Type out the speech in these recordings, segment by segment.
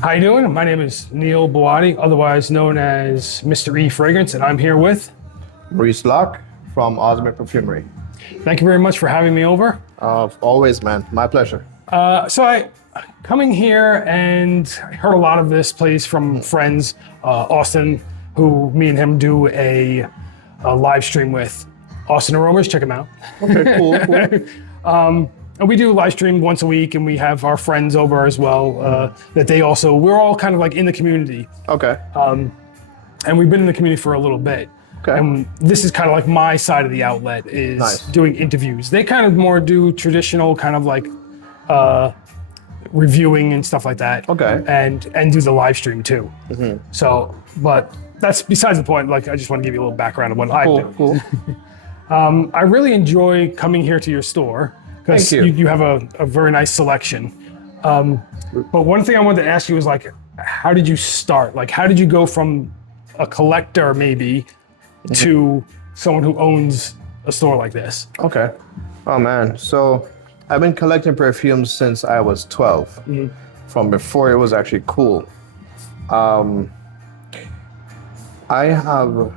How you doing? My name is Neil Boati, otherwise known as Mr. E Fragrance, and I'm here with... Maurice Locke from Osme Perfumery. Thank you very much for having me over. Always, man. My pleasure. Coming here and I heard a lot of this place from friends, Austin, who me and him do a live stream with. Austin Aromas, check him out. Okay, cool. And we do a live stream once a week, and we have our friends over as well. We're all kind of like in the community. Okay. And we've been in the community for a little bit. Okay. And this is kind of like my side of the outlet is Nice. doing interviews. They kind of more do traditional kind of like reviewing and stuff like that. Okay. And do the live stream too. Mm-hmm. So, but that's besides the point. Like, I just want to give you a little background of what I do. Cool. I really enjoy coming here to your store because Thank you. you have a very nice selection. But one thing I wanted to ask you is like, how did you start? Like, how did you go from a collector maybe to someone who owns a store like this? Okay. Oh, man. So I've been collecting perfumes since I was 12, from before it was actually cool. I have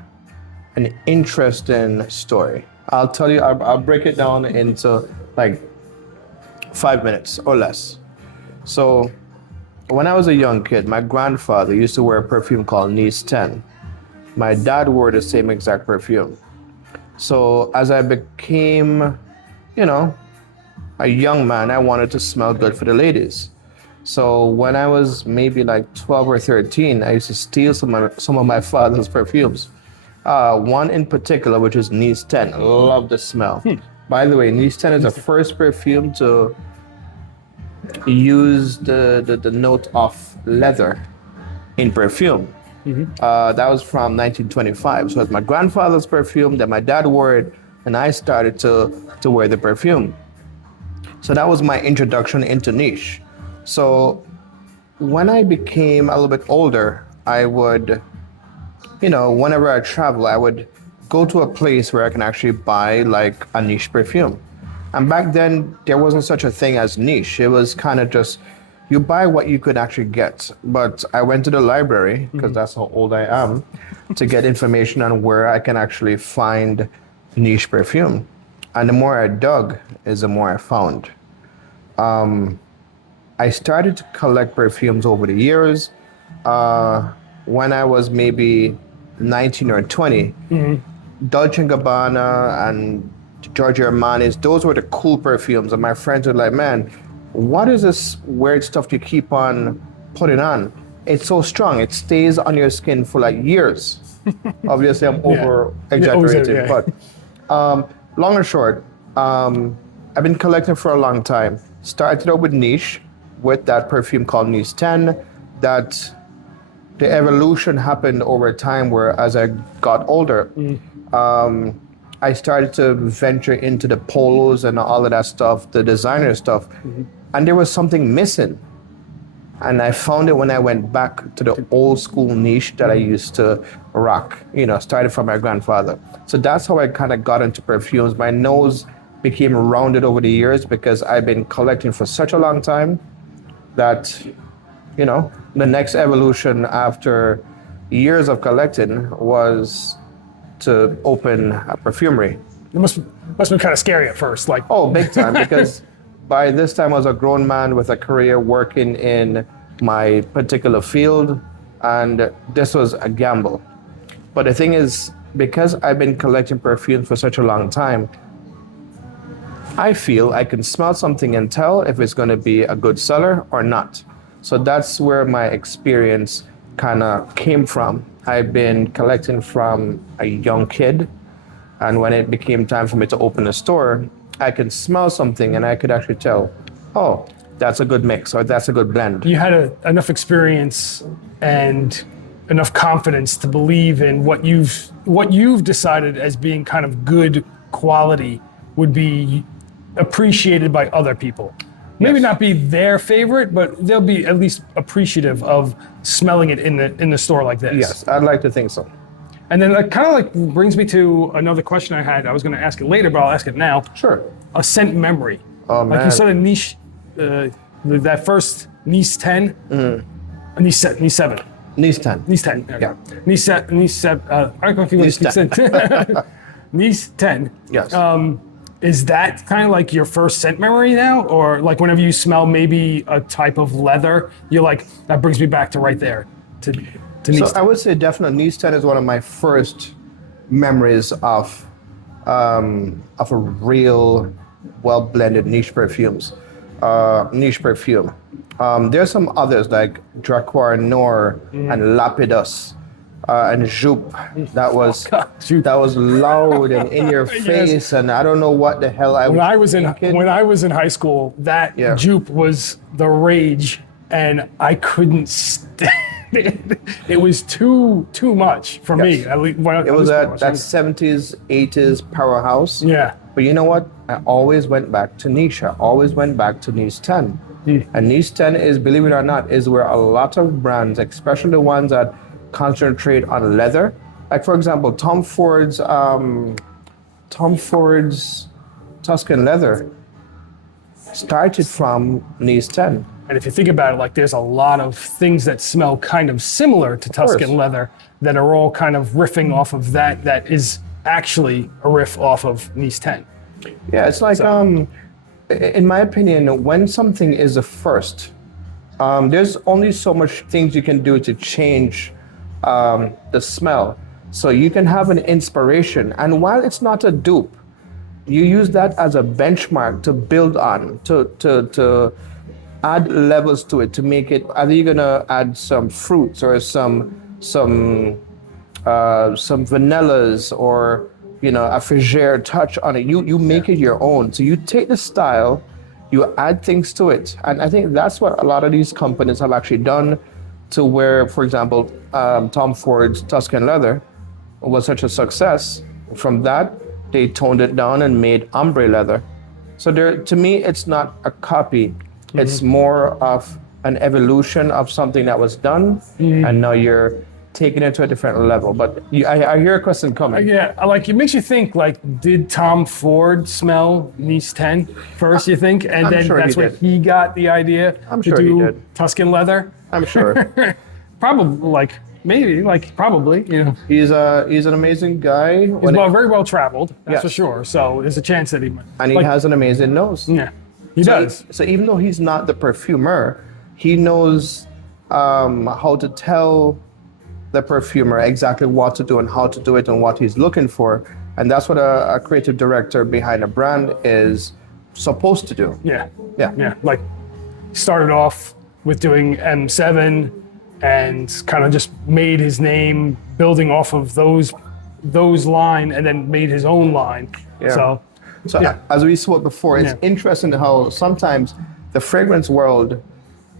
an interesting story. I'll tell you, I'll break it down into like 5 minutes or less. So when I was a young kid, my grandfather used to wear a perfume called Knize Ten. My dad wore the same exact perfume. So as I became, a young man, I wanted to smell good for the ladies. So when I was maybe like 12 or 13, I used to steal some of my father's perfumes. One in particular, which is Knize Ten. I love the smell. By the way, Knize Ten is the first perfume to use the note of leather in perfume. That was from 1925. So it's my grandfather's perfume, then my dad wore it, and I started to wear the perfume. So that was my introduction into niche. So when I became a little bit older, I would, whenever I travel, I would go to a place where I can actually buy like a niche perfume. And back then, there wasn't such a thing as niche. It was kind of just, you buy what you could actually get. But I went to the library, because that's how old I am, to get information on where I can actually find niche perfume. And the more I dug, is the more I found. I started to collect perfumes over the years. When I was maybe 19 or 20, Dolce & Gabbana and Giorgio Armani's, those were the cool perfumes. And my friends were like, man, what is this weird stuff you keep on putting on? It's so strong. It stays on your skin for like years. Obviously, I'm over exaggerating, but long and short, I've been collecting for a long time. Started out with niche, with that perfume called Knize Ten. That the evolution happened over time, where as I got older, I started to venture into the polos and all of that stuff, the designer stuff, and there was something missing. And I found it when I went back to the old school niche that I used to rock, started from my grandfather. So that's how I kind of got into perfumes. My nose became rounded over the years because I've been collecting for such a long time that, the next evolution after years of collecting was to open a perfumery. It must have been kind of scary at first. Like, oh, big time, because by this time I was a grown man with a career working in my particular field, and this was a gamble. But the thing is, because I've been collecting perfumes for such a long time, I feel I can smell something and tell if it's going to be a good seller or not. So that's where my experience kind of came from. I've been collecting from a young kid, and when it became time for me to open a store, I could smell something and I could actually tell, oh, that's a good mix or that's a good blend. You had enough experience and enough confidence to believe in what you've decided as being kind of good quality would be appreciated by other people. Maybe not be their favorite, but they'll be at least appreciative of smelling it in the store like this. Yes, I'd like to think so. And then that kind of like brings me to another question I had. I was going to ask it later, but I'll ask it now. Sure. A scent memory. Oh, man. Like you said, a niche, that first Knize Ten. Knize 7. Knize Ten. Knize 10. Yeah. I don't know if you Knize 10. Knize 10. Yes. Is that kind of like your first scent memory now? Or like whenever you smell maybe a type of leather, you're like, that brings me back to right there, to Knize So 10. I would say definitely Knize Ten is one of my first memories of a real well-blended niche perfumes. Niche perfume. There's some others like Dracoir Noir and Lapidus and Jupe. That was loud and in your face, and I don't know what the hell I was thinking. When I was in high school, that Jupe was the rage, and I couldn't stand it. It was too much for me. At least It was that 70s, 80s powerhouse. Yeah. But you know what? I always went back to niche. I always went back to Knize 10. And Knize 10 is, believe it or not, is where a lot of brands, especially the ones that concentrate on leather, like for example, Tom Ford's Tuscan leather started from Knize 10. And if you think about it, like there's a lot of things that smell kind of similar to Tuscan leather that are all kind of riffing off of that is actually a riff off of Knize 10. Yeah, it's like, in my opinion, when something is a first, there's only so much things you can do to change the smell. So you can have an inspiration, and while it's not a dupe, you use that as a benchmark to build on, to add levels to it, to make it, either you're gonna add some fruits or some vanillas, or a fougere touch on it. You make it your own. So you take the style, you add things to it, and I think that's what a lot of these companies have actually done. To where, for example, Tom Ford's Tuscan leather was such a success. From that, they toned it down and made ombre leather. So to me, it's not a copy. It's more of an evolution of something that was done, and now you're taking it to a different level. But I hear a question coming. Yeah, like it makes you think, like, did Tom Ford smell Knize 10 first, you think? And then that's where he got the idea to do Tuscan leather? I'm sure. Probably, probably. He's an amazing guy. He's very well traveled, that's for sure. So there's a chance that he might. And he has an amazing nose. Yeah, he does. So even though he's not the perfumer, he knows how to tell the perfumer exactly what to do and how to do it and what he's looking for. And that's what a creative director behind a brand is supposed to do. Yeah. Yeah. Like, started off with doing M7 and kind of just made his name building off of those line, and then made his own line. Yeah. So as we spoke before, it's interesting how sometimes the fragrance world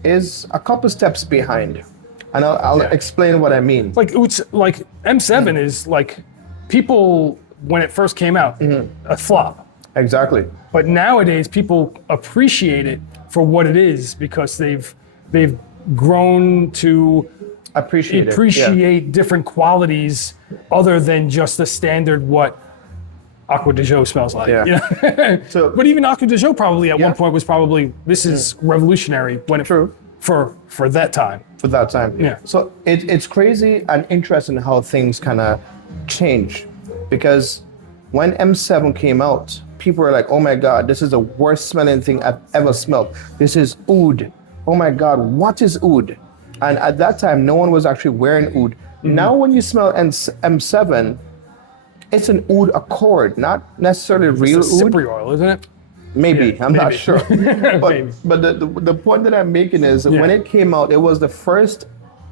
is a couple steps behind. And I'll explain what I mean. Like M7 is like, people, when it first came out, a flop. Exactly. But nowadays people appreciate it for what it is, because they've grown to appreciate different qualities other than just the standard what Acqua di Gio smells like. Yeah. But even Acqua di Gio probably at one point was probably, this is revolutionary when for that time. For that time. Yeah. So it's crazy and interesting how things kind of change, because when M7 came out, people were like, oh my God, this is the worst smelling thing I've ever smelled. This is oud. Oh my God, what is oud? And at that time, no one was actually wearing oud. Now when you smell M7, it's an oud accord, not necessarily real oud. Cypri oil, isn't it? Maybe, I'm not sure. But the point that I'm making is when it came out, it was the first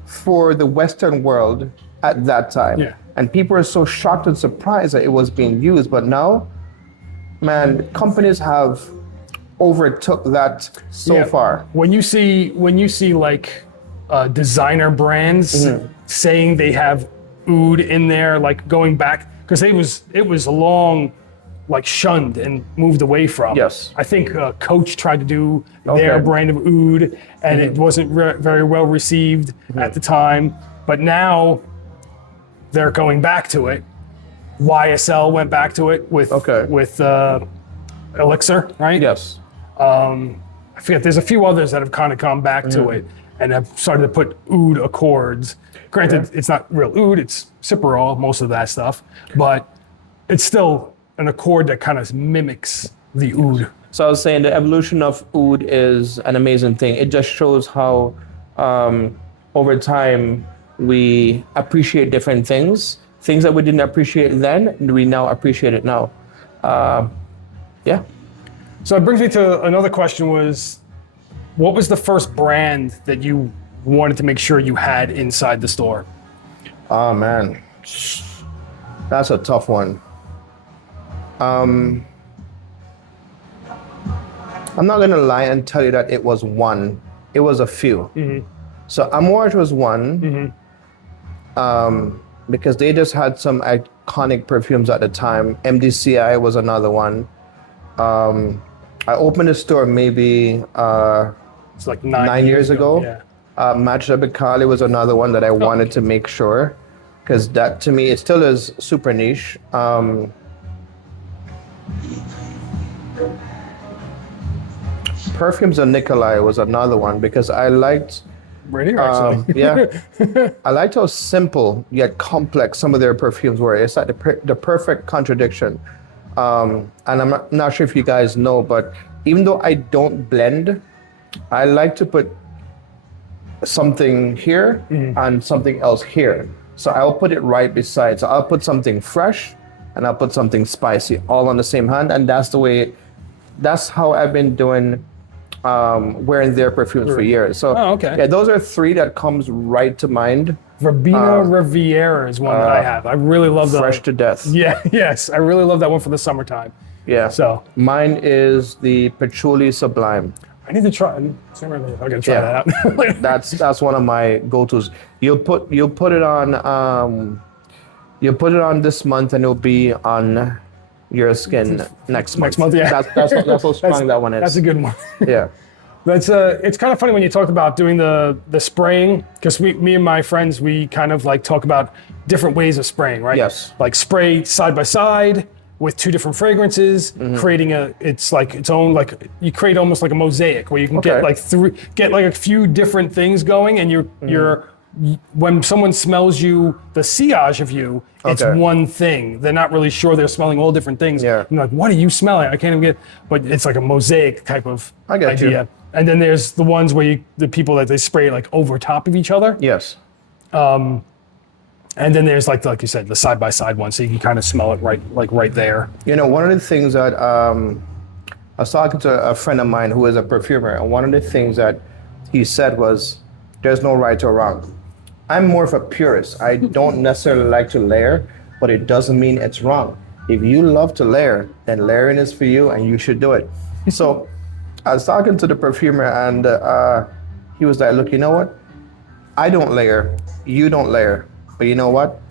for the Western world at that time. Yeah. And people were so shocked and surprised that it was being used. But now, man, companies have overtook that so far. When you see like designer brands saying they have oud in there, like going back, because it was long, like shunned and moved away from. Yes. I think Coach tried to do their brand of oud, and it wasn't very well received at the time. But now they're going back to it. YSL went back to it with Elixir, right? Yes. I forget. There's a few others that have kind of gone back to it, and I've started to put oud accords. Granted, it's not real oud, it's Cyparol, most of that stuff, but it's still an accord that kind of mimics the oud. So I was saying the evolution of oud is an amazing thing. It just shows how over time we appreciate different things. Things that we didn't appreciate then, we now appreciate it now. Yeah. So it brings me to another question was, what was the first brand that you wanted to make sure you had inside the store? Oh man, that's a tough one. I'm not gonna lie and tell you that it was one. It was a few. So Amouage was one, because they just had some iconic perfumes at the time. MDCI was another one. I opened a store maybe It's like 9 years ago. Yeah. Match de Bicali was another one that I wanted to make sure, because that to me, it still is super niche. Perfumes of Nikolai was another one because I liked, Right here, actually. yeah, I liked how simple yet complex some of their perfumes were. It's like the perfect contradiction. And I'm not sure if you guys know, but even though I don't blend, I like to put something here and something else here. So I'll put it right beside. So I'll put something fresh and I'll put something spicy all on the same hand. And that's how I've been doing, wearing their perfumes for years. So yeah, those are three that comes right to mind. Verbena Riviera is one that I have. I really love that. Fresh to death. Yeah, yes. I really love that one for the summertime. Yeah. So mine is the Patchouli Sublime. I need to try. I'm gonna try that out. That's one of my go-tos. You'll put it on this month and it'll be on your skin next month. Next month, yeah. That's how strong that one is. That's a good one. Yeah. That's it's kind of funny when you talked about doing the spraying, because me and my friends, we kind of like talk about different ways of spraying, right? Yes. Like spray side by side with two different fragrances, creating its own, like you create almost like a mosaic where you can get like a few different things going, and you're when someone smells you, the sillage of you, it's one thing. They're not really sure, they're smelling all different things. Yeah. You're like, what are you smelling? I can't even get, but it's like a mosaic type of idea. And then there's the ones where the people that they spray like over top of each other. Yes. And then there's like you said, the side by side one, so you can kind of smell it right there. You know, one of the things that I was talking to a friend of mine who is a perfumer, and one of the things that he said was, "There's no right or wrong." I'm more of a purist. I don't necessarily like to layer, but it doesn't mean it's wrong. If you love to layer, then layering is for you, and you should do it. So I was talking to the perfumer, and he was like, "Look, you know what? I don't layer. You don't layer. But you know what?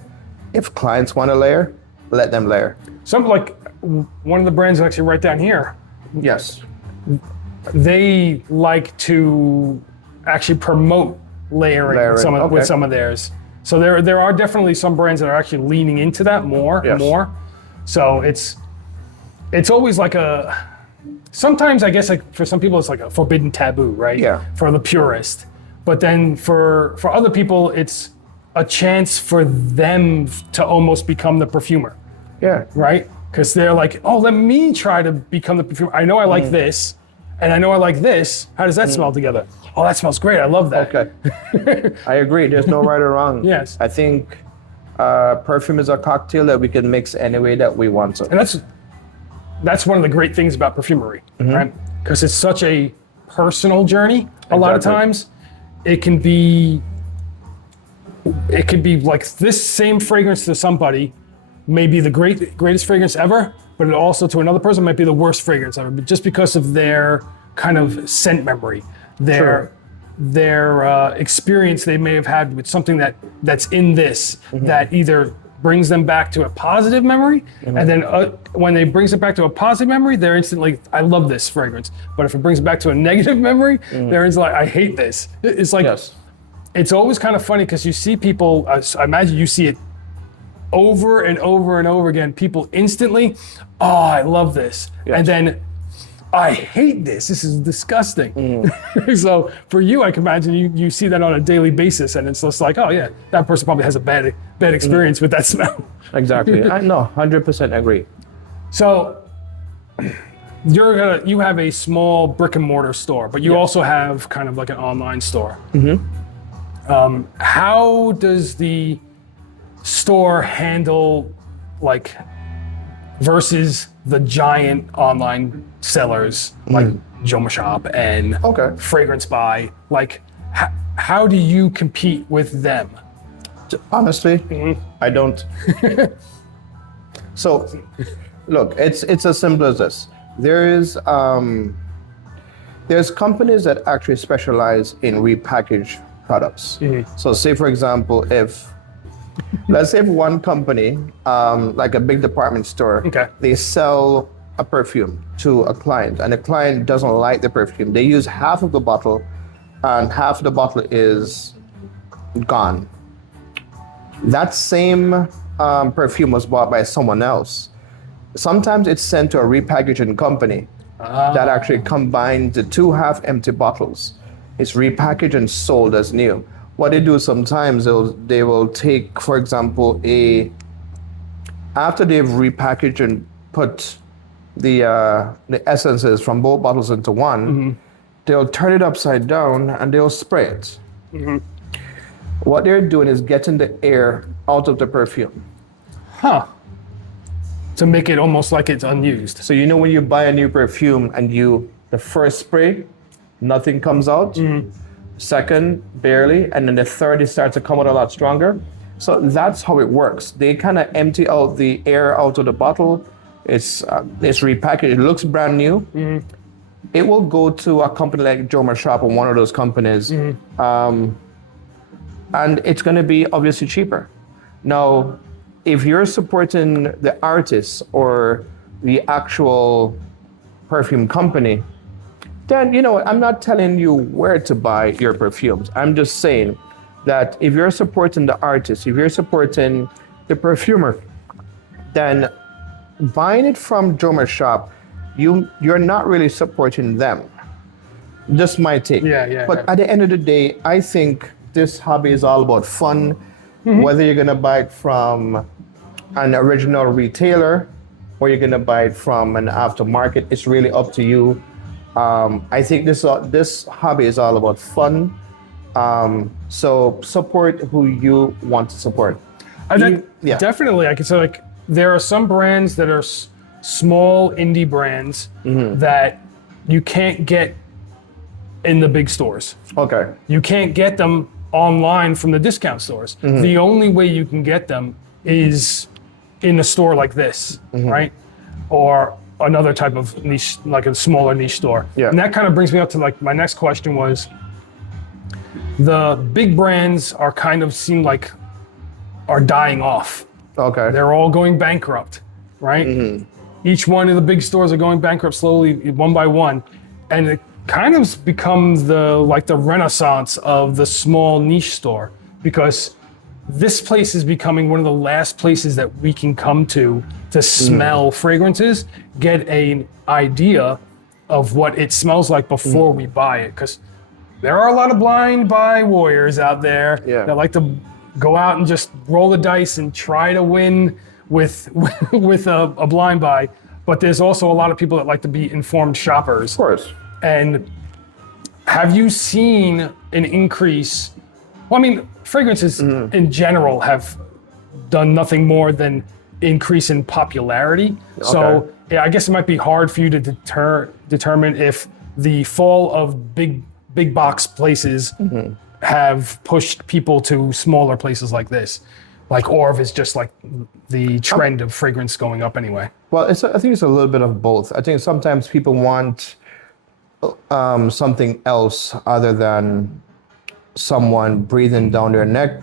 If clients want to layer, let them layer." Something like one of the brands actually right down here, Yes. they like to actually promote layering with some of theirs. So there are definitely some brands that are actually leaning into that more. So it's always like sometimes I guess like for some people it's like a forbidden taboo, right? Yeah. For the purist. But then for other people it's a chance for them to almost become the perfumer. Yeah. Right? Because they're like, oh, let me try to become the perfumer. I know I like this, and I know I like this. How does that smell together? Oh, that smells great. I love that. Okay. I agree. There's no right or wrong. Yes. I think perfume is a cocktail that we can mix any way that we want to. And that's one of the great things about perfumery, right? Because it's such a personal journey. A lot of times, it can be like this same fragrance to somebody may be the greatest fragrance ever, but it also to another person might be the worst fragrance ever, but just because of their kind of scent memory, their experience they may have had with something that's in this that either brings them back to a positive memory, and then when it brings it back to a positive memory, they're instantly, I love this fragrance. But if it brings it back to a negative memory, they're instantly like, I hate this. It's like, it's always kind of funny because you see people, I imagine you see it over and over and over again, people instantly, oh, I love this. And then I hate this. This is disgusting. Mm. So for you, I can imagine you see that on a daily basis, and it's just like, oh yeah, that person probably has a bad experience with that smell. Exactly. I know, 100% agree. So you have a small brick and mortar store, but you also have kind of like an online store. How does the store handle like versus the giant online sellers like Joma Shop and Fragrance Buy? Like, how do you compete with them? Honestly, I don't. So, look, it's as simple as this. There's companies that actually specialize in repackaged products. So, say for example, let's say if one company, like a big department store, they sell a perfume to a client, and the client doesn't like the perfume. They use half of the bottle, and half of the bottle is gone. That same perfume was bought by someone else. Sometimes it's sent to a repackaging company that actually combines the two half-empty bottles. It's repackaged and sold as new. What they do sometimes, they will take, for example, after they've repackaged and put the essences from both bottles into one, they'll turn it upside down and they'll spray it. What they're doing is getting the air out of the perfume. To make it almost like it's unused. So you know when you buy a new perfume and the first spray, nothing comes out. Second, barely, and then the third, it starts to come out a lot stronger. So that's how it works. They kind of empty out the air out of the bottle. It's repackaged. It looks brand new. It will go to a company like Joma Shop or one of those companies, and it's going to be obviously cheaper. Now, if you're supporting the artist or the actual perfume company, then, you know, I'm not telling you where to buy your perfumes. I'm just saying that if you're supporting the artist, if you're supporting the perfumer, then buying it from Joma Shop, you're not really supporting them. Just my take. But at the end of the day, I think this hobby is all about fun. Whether you're gonna buy it from an original retailer or you're gonna buy it from an aftermarket, it's really up to you. I think this hobby is all about fun. So support who you want to support. Definitely, I could say like there are some brands that are small indie brands that you can't get in the big stores. You can't get them online from the discount stores. The only way you can get them is in a store like this, right? Or another type of niche, like a smaller niche store. And that kind of brings me up to like my next question was, the big brands are kind of seem like are dying off. They're all going bankrupt, right? Each one of the big stores are going bankrupt slowly, one by one. And it kind of becomes the renaissance of the small niche store, because this place is becoming one of the last places that we can come to smell fragrances, get an idea of what it smells like before we buy it. Because there are a lot of blind buy warriors out there that like to go out and just roll the dice and try to win with a blind buy. But there's also a lot of people that like to be informed shoppers. Of course. And have you seen an increase? Well, I mean, fragrances in general have done nothing more than increase in popularity. So yeah, I guess it might be hard for you to determine if the fall of big box places have pushed people to smaller places like this, or if it's just like the trend of fragrance going up anyway. Well, I think it's a little bit of both. I think sometimes people want something else other than someone breathing down their neck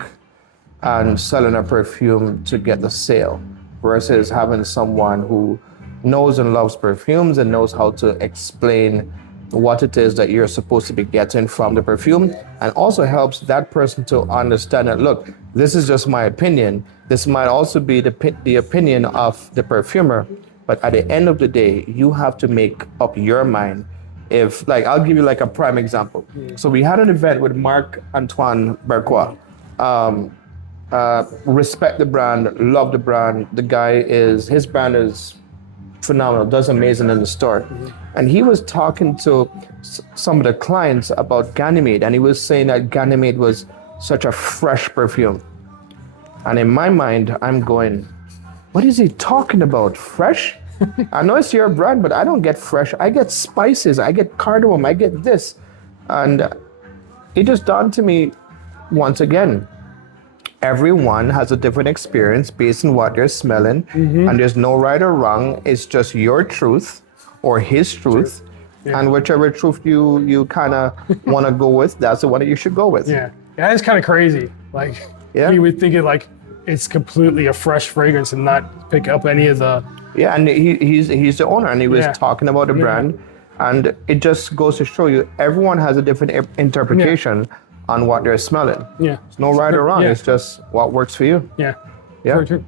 and selling a perfume to get the sale, versus having someone who knows and loves perfumes and knows how to explain what it is that you're supposed to be getting from the perfume, and also helps that person to understand that, look, this is just my opinion. This might also be the opinion of the perfumer. But at the end of the day, you have to make up your mind. If, like, I'll give you like a prime example. So we had an event with Marc Antoine Berquois. Respect the brand, love the brand. The guy his brand is phenomenal, does amazing in the store. And he was talking to some of the clients about Ganymede, and he was saying that Ganymede was such a fresh perfume. And in my mind, I'm going, what is he talking about? Fresh? I know it's your brand, but I don't get fresh. I get spices, I get cardamom, I get this. And it just dawned to me once again, everyone has a different experience based on what they're smelling, and there's no right or wrong. It's just your truth or his truth. Yeah. And whichever truth you kind of want to go with, that's the one that you should go with. Yeah, that is kind of crazy. Like, you would think it like it's completely a fresh fragrance and not pick up any of the... Yeah, and he's the owner, and he was talking about the brand, and it just goes to show you everyone has a different interpretation on what they're smelling. Yeah. It's no right or wrong. It's just what works for you. Yeah. Yeah. True.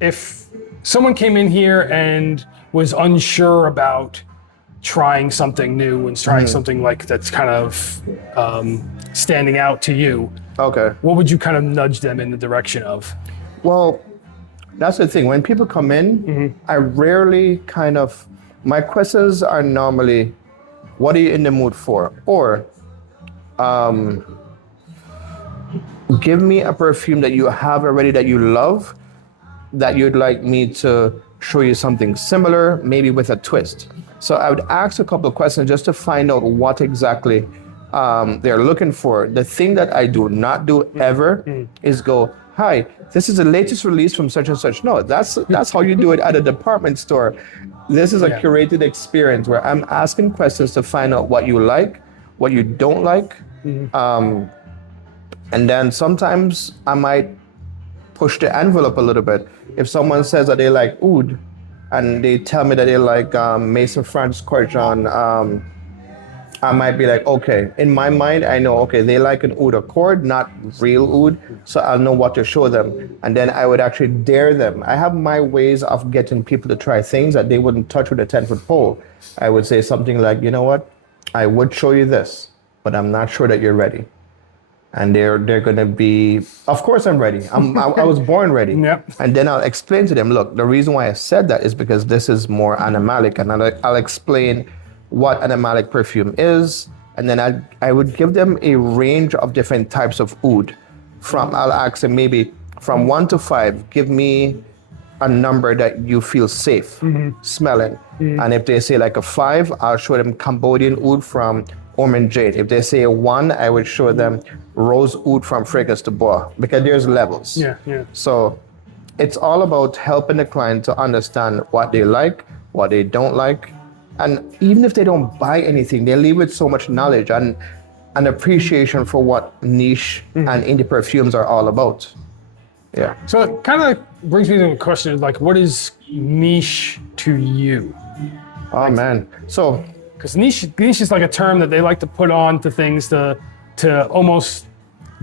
If someone came in here and was unsure about trying something new and trying something like that's kind of standing out to you, what would you kind of nudge them in the direction of? Well, that's the thing. When people come in, I rarely my questions are normally, what are you in the mood for? Or, give me a perfume that you have already that you love, that you'd like me to show you something similar, maybe with a twist. So I would ask a couple of questions just to find out what exactly they're looking for. The thing that I do not do ever is go, hi, this is the latest release from such and such. No, that's how you do it at a department store. This is a curated experience where I'm asking questions to find out what you like, what you don't like. And then sometimes I might push the envelope a little bit. If someone says that they like oud, and they tell me that they like Maison France Cordion, I might be like, okay, in my mind, I know, okay, they like an oud accord, not real oud, so I'll know what to show them. And then I would actually dare them. I have my ways of getting people to try things that they wouldn't touch with a 10-foot pole. I would say something like, you know what, I would show you this, but I'm not sure that you're ready. And they're gonna be, of course I'm ready. I was born ready. Yep. And then I'll explain to them, look, the reason why I said that is because this is more animalic, and I'll explain what animalic perfume is, and then I would give them a range of different types of oud. I'll ask them maybe from 1 to 5, give me a number that you feel safe smelling. And if they say like a 5, I'll show them Cambodian oud from Ormond Jade. If they say a 1, I would show them Rose Oud from Fragrance de Bois, because there's levels. So it's all about helping the client to understand what they like, what they don't like. And even if they don't buy anything, they leave with so much knowledge and an appreciation for what niche and indie perfumes are all about. Yeah. So it kind of brings me to a question, like, what is niche to you? Oh, man. So, because niche is like a term that they like to put on to things to almost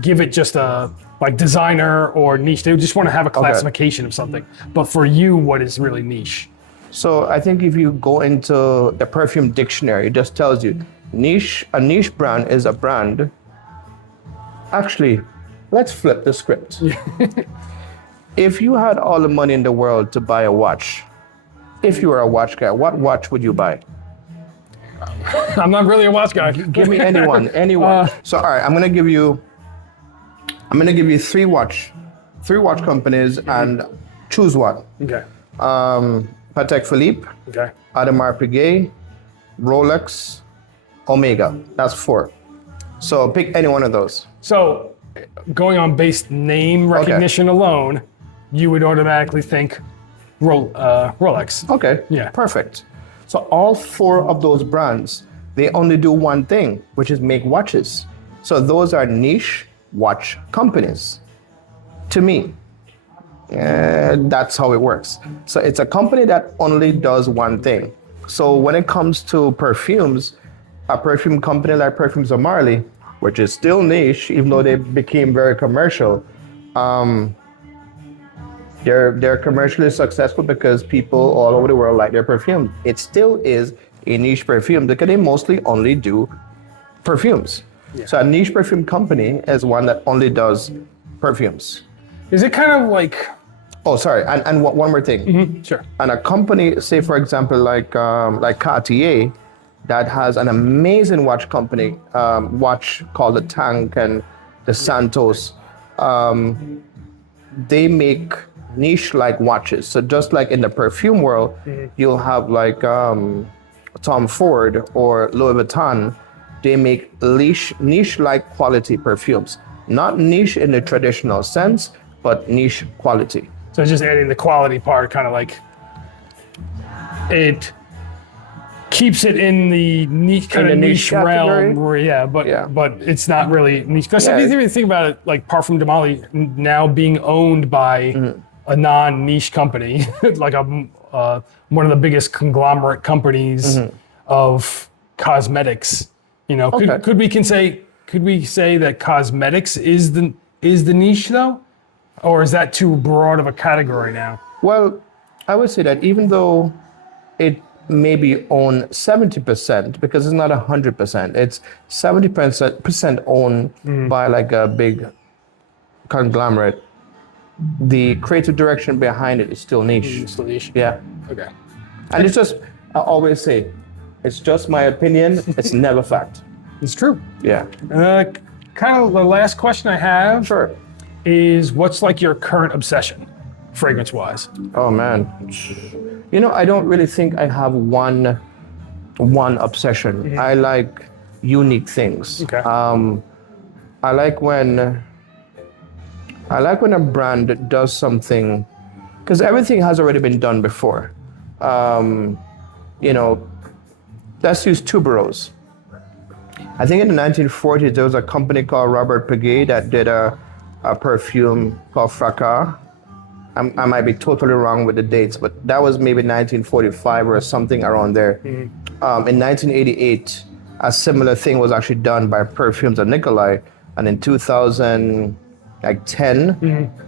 give it just a like designer or niche. They just want to have a classification of something. But for you, what is really niche? So I think if you go into the perfume dictionary, it just tells you a niche brand is a brand. Actually, let's flip the script. If you had all the money in the world to buy a watch, if you were a watch guy, what watch would you buy? I'm not really a watch guy. Give me anyone. So all right, I'm gonna give you 3 watch companies and choose one. Okay. Patek Philippe. Okay. Audemars Piguet, Rolex, Omega. That's 4. So pick any one of those. So going on base name recognition alone, you would automatically think Rolex. Okay. Yeah. Perfect. So all 4 of those brands, they only do one thing, which is make watches. So those are niche watch companies. To me, that's how it works. So it's a company that only does one thing. So when it comes to perfumes, a perfume company like Perfumes of Marley, which is still niche, even though they became very commercial, They're commercially successful because people all over the world like their perfume. It still is a niche perfume because they mostly only do perfumes. Yeah. So a niche perfume company is one that only does perfumes. Is it kind of like? Oh, sorry. And one more thing. Sure. And a company, say for example, like Cartier, that has an amazing watch company, watch called the Tank and the Santos. They make niche-like watches. So just like in the perfume world, you'll have like Tom Ford or Louis Vuitton. They make niche-like quality perfumes. Not niche in the traditional sense, but niche quality. So just adding the quality part, kind of like it keeps it in the niche kind of niche realm, where, but it's not really niche. Because if you even think about it, like Parfum de Mali now being owned by a non-niche company, like one of the biggest conglomerate companies of cosmetics. You know, could we say that cosmetics is the niche though, or is that too broad of a category now? Well, I would say that even though it maybe own 70%, because it's not 100%, it's 70% owned by like a big conglomerate. The creative direction behind it is still niche. Still niche. Yeah. Okay. And it's just, I always say, it's just my opinion. It's never fact. It's true. Yeah. Kind of the last question I have Sure. is, what's like your current obsession, fragrance-wise? Oh man. You know, I don't really think I have one obsession. I like unique things. Okay. I like when a brand does something, because everything has already been done before. You know, let's use tuberose. I think in the 1940s there was a company called Robert Piguet that did a perfume called Fracas. I might be totally wrong with the dates, but that was maybe 1945 or something around there. In 1988, a similar thing was actually done by Perfumes of Nicolai, and in 2010,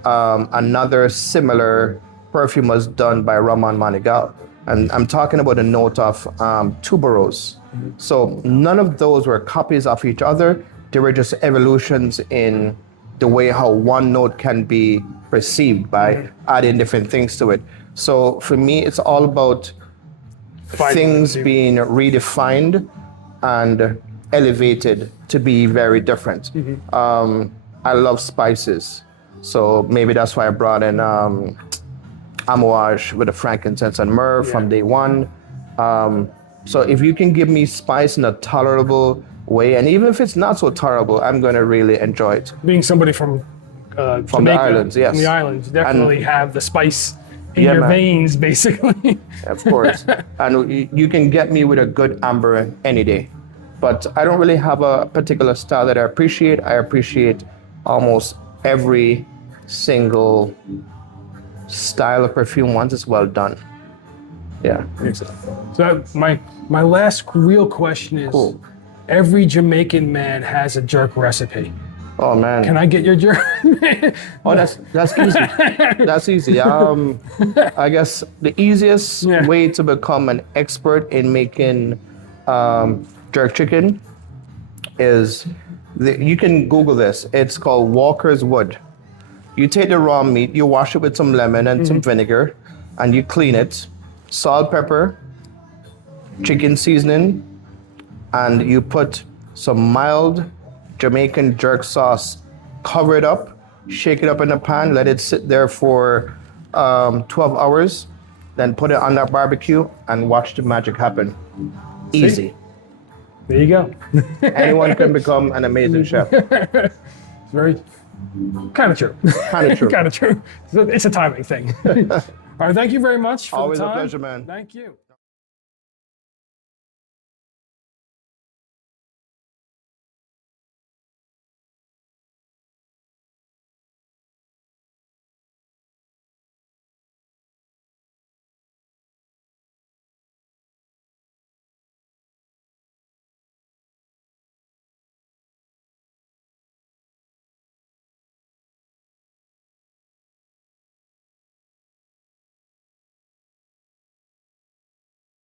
another similar perfume was done by Ramon Manigal. And I'm talking about a note of tuberose. So none of those were copies of each other. They were just evolutions in the way how one note can be perceived by adding different things to it. So for me, it's all about things being redefined and elevated to be very different. I love spices. So maybe that's why I brought in Amouage with the frankincense and myrrh from day one. So if you can give me spice in a tolerable way, and even if it's not so tolerable, I'm going to really enjoy it. Being somebody from Jamaica, the islands, yes. From the islands, definitely have the spice in your veins, basically. Of course. And you can get me with a good amber any day. But I don't really have a particular style that I appreciate. I appreciate almost every single style of perfume once it's well done. Yeah. So my last real question is, every Jamaican man has a jerk recipe. Oh man. Can I get your jerk? Oh, that's easy. That's easy. I guess the easiest way to become an expert in making jerk chicken is, you can Google this. It's called Walker's Wood. You take the raw meat, you wash it with some lemon and some vinegar, and you clean it. Salt, pepper, chicken seasoning, and you put some mild Jamaican jerk sauce. Cover it up, shake it up in a pan, let it sit there for 12 hours, then put it on that barbecue and watch the magic happen. Easy. See? There you go. Anyone can become an amazing chef. It's very kind of true. Kind of true. Kind of true. It's a timing thing. All right, thank you very much for Always the time. a pleasure, man. Thank you.